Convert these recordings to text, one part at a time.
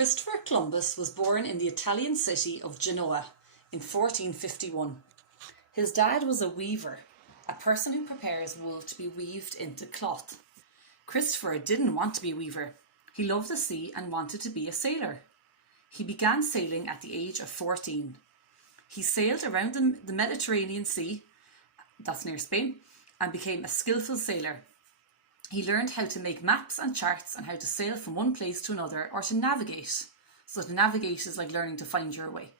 Christopher Columbus was born in the Italian city of Genoa in 1451. His dad was a weaver, a person who prepares wool to be weaved into cloth. Christopher didn't want to be a weaver. He loved the sea and wanted to be a sailor. He began sailing at the age of 14. He sailed around the Mediterranean Sea, that's near Spain, and became a skillful sailor. He learned how to make maps and charts and how to sail from one place to another or to navigate. So to navigate is like learning to find your way.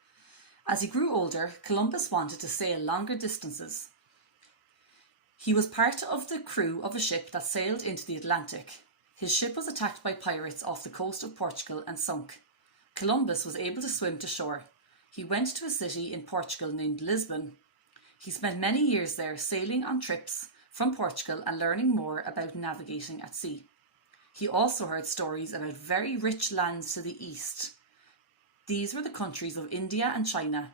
As he grew older, Columbus wanted to sail longer distances. He was part of the crew of a ship that sailed into the Atlantic. His ship was attacked by pirates off the coast of Portugal and sunk. Columbus was able to swim to shore. He went to a city in Portugal named Lisbon. He spent many years there sailing on trips from Portugal and learning more about navigating at sea. He also heard stories about very rich lands to the east. These were the countries of India and China.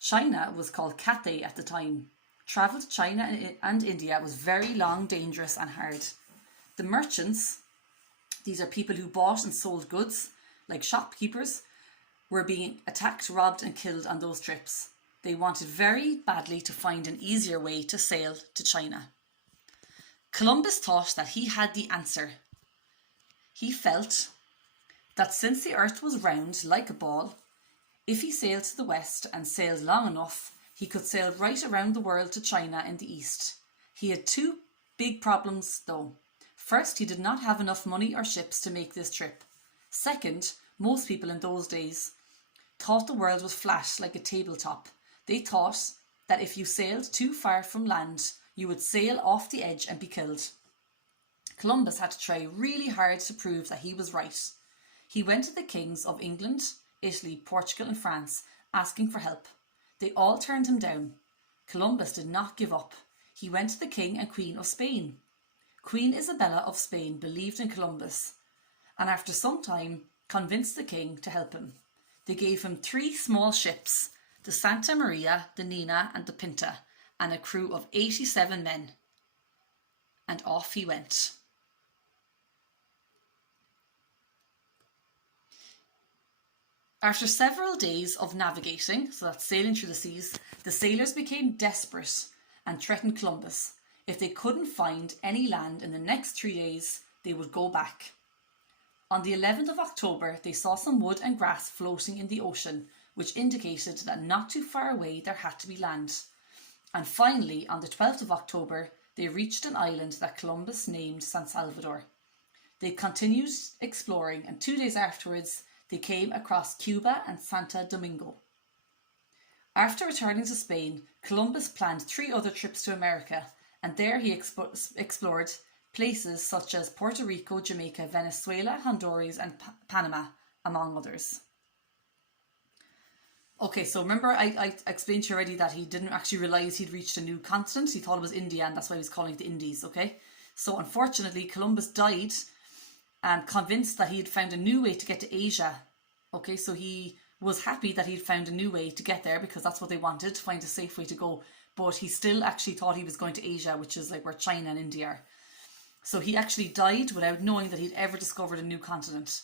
China was called Cathay at the time. Travel to China and India was very long, dangerous and hard. The merchants, these are people who bought and sold goods, like shopkeepers, were being attacked, robbed and killed on those trips. They wanted very badly to find an easier way to sail to China. Columbus thought that he had the answer. He felt that since the earth was round like a ball, if he sailed to the west and sailed long enough, he could sail right around the world to China in the east. He had two big problems though. First, he did not have enough money or ships to make this trip. Second, most people in those days thought the world was flat like a tabletop. They thought that if you sailed too far from land, you would sail off the edge and be killed. Columbus had to try really hard to prove that he was right. He went to the kings of England, Italy, Portugal and France asking for help. They all turned him down. Columbus did not give up. He went to the king and queen of Spain. Queen Isabella of Spain believed in Columbus and after some time convinced the king to help him. They gave him 3 small ships, the Santa Maria, the Nina and the Pinta, and a crew of 87 men. And off he went. After several days of navigating, so that's sailing through the seas, the sailors became desperate and threatened Columbus. If they couldn't find any land in the next 3 days, they would go back. On the 11th of October, they saw some wood and grass floating in the ocean, which indicated that not too far away there had to be land. And finally, on the 12th of October, they reached an island that Columbus named San Salvador. They continued exploring and 2 days afterwards, they came across Cuba and Santo Domingo. After returning to Spain, Columbus planned 3 other trips to America, and there he explored places such as Puerto Rico, Jamaica, Venezuela, Honduras and Panama, among others. Okay, so remember I explained to you already that he didn't actually realise he'd reached a new continent. He thought it was India and that's why he was calling it the Indies, okay? So unfortunately, Columbus died and convinced that he had found a new way to get to Asia. Okay, so he was happy that he'd found a new way to get there because that's what they wanted, to find a safe way to go. But he still actually thought he was going to Asia, which is like where China and India are. So he actually died without knowing that he'd ever discovered a new continent.